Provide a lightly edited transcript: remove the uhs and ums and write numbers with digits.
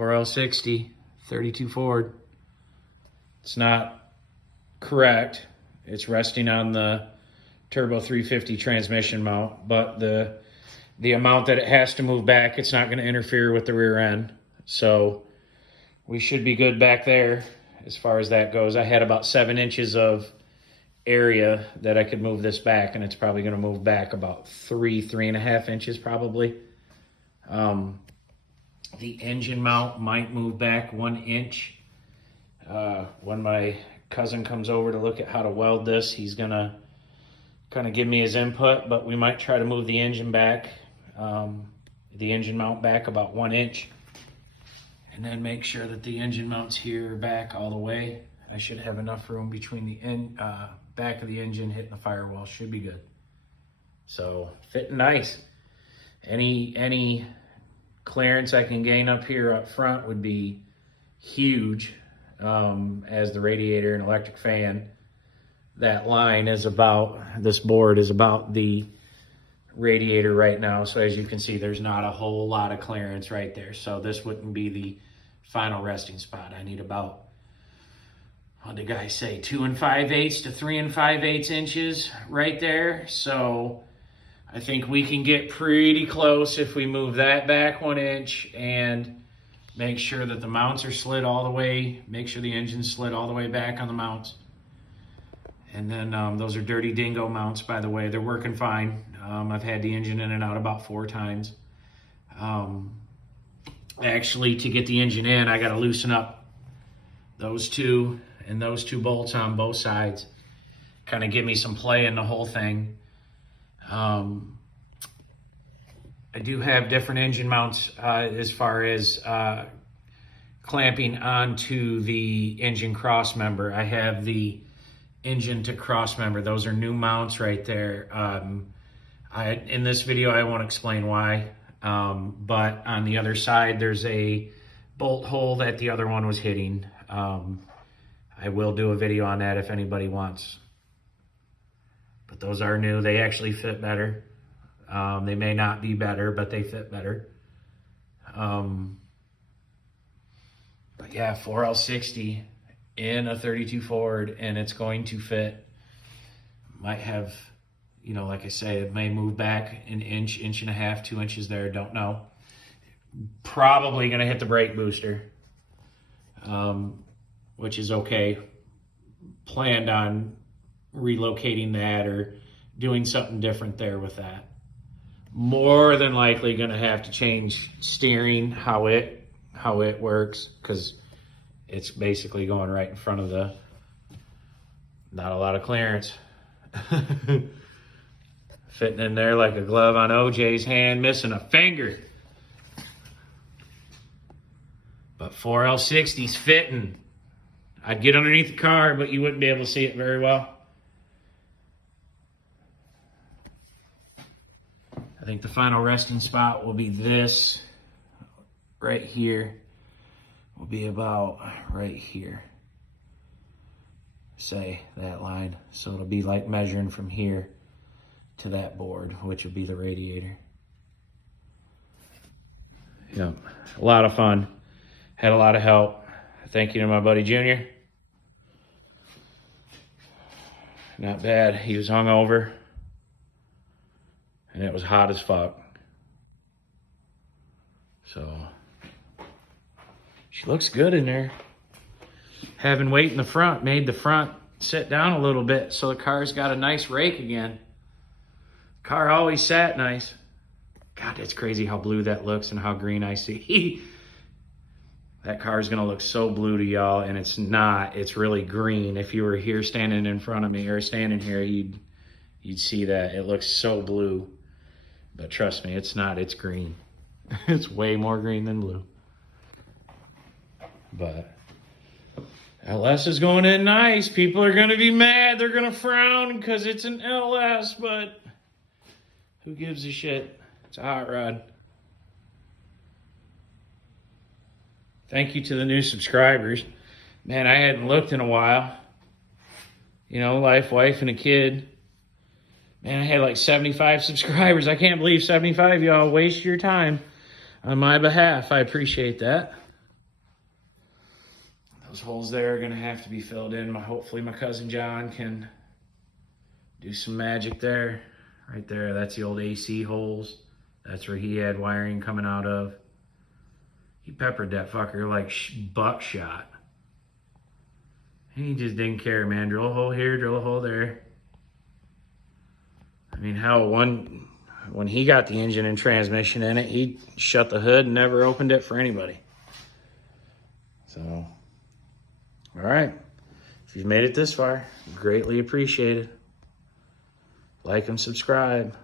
4L60, 32 Ford. It's not correct. It's resting on the turbo 350 transmission mount, but the amount that it has to move back, it's not going to interfere with the rear end. So we should be good back there as far as that goes. I had about 7 inches of area that I could move this back, and it's probably going to move back about 3.5 inches probably. The engine mount might move back 1 inch. When my cousin comes over to look at how to weld this, he's going to kind of give me his input, but we might try to move the engine back, the engine mount back about 1 inch, and then make sure that the engine mounts here back all the way. I should have enough room between the back of the engine hitting the firewall. Should be good. So fitting nice. Any clearance I can gain up here up front would be huge. As the radiator and electric fan, that line is about, this board is about the radiator right now. So as you can see, there's not a whole lot of clearance right there. So this wouldn't be the final resting spot. I need about, what did the guy say, 2 5/8 to 3 5/8 inches right there. So I think we can get pretty close if we move that back 1 inch and make sure that the mounts are slid all the way, make sure the engine's slid all the way back on the mounts. And then those are Dirty Dingo mounts, by the way. They're working fine. I've had the engine in and out about 4 times. Actually, to get the engine in, I got to loosen up those two and those 2 bolts on both sides. Kind of give me some play in the whole thing. I do have different engine mounts as far as clamping onto the engine cross member. I have the engine to cross member. Those are new mounts right there. In this video, I won't explain why, but on the other side, there's a bolt hole that the other one was hitting. I will do a video on that if anybody wants. But those are new. They actually fit better. They may not be better, but they fit better. But yeah, 4L60 in a 32 Ford, and it's going to fit. Might have, you know, like I say, it may move back an inch, 1.5 inches, 2 inches there, don't know. Probably going to hit the brake booster, which is okay. Planned on relocating that or doing something different there with that. More than likely going to have to change steering, how it works, because it's basically going right in front of the, not a lot of clearance. Fitting in there like a glove on OJ's hand, missing a finger. But 4L60's fitting. I'd get underneath the car, but you wouldn't be able to see it very well. I think the final resting spot will be this right here. Will be about right here. Say that line. So it'll be like measuring from here to that board, which will be the radiator. Yeah, a lot of fun. Had a lot of help. Thank you to my buddy Junior. Not bad. He was hungover. And it was hot as fuck. So, she looks good in there. Having weight in the front made the front sit down a little bit, so the car's got a nice rake again. Car always sat nice. God, it's crazy how blue that looks and how green I see. That car is gonna look so blue to y'all, and it's not. It's really green. If you were here standing in front of me or standing here, you'd see that. It looks so blue. But trust me, it's not. It's green. It's way more green than blue. But LS is going in nice. People are going to be mad. They're going to frown because it's an LS, but who gives a shit? It's a hot rod. Thank you to the new subscribers. Man, I hadn't looked in a while. You know, wife, and a kid. Man, I had like 75 subscribers. I can't believe 75 y'all waste your time on my behalf. I appreciate that. Those holes there are gonna have to be filled in. Hopefully my cousin John can do some magic there. Right there, that's the old AC holes. That's where he had wiring coming out of. He peppered that fucker like buckshot. He just didn't care, man. Drill a hole here, drill a hole there. I mean, hell, when he got the engine and transmission in it, he shut the hood and never opened it for anybody. So, all right. If you've made it this far, greatly appreciated. Like and subscribe.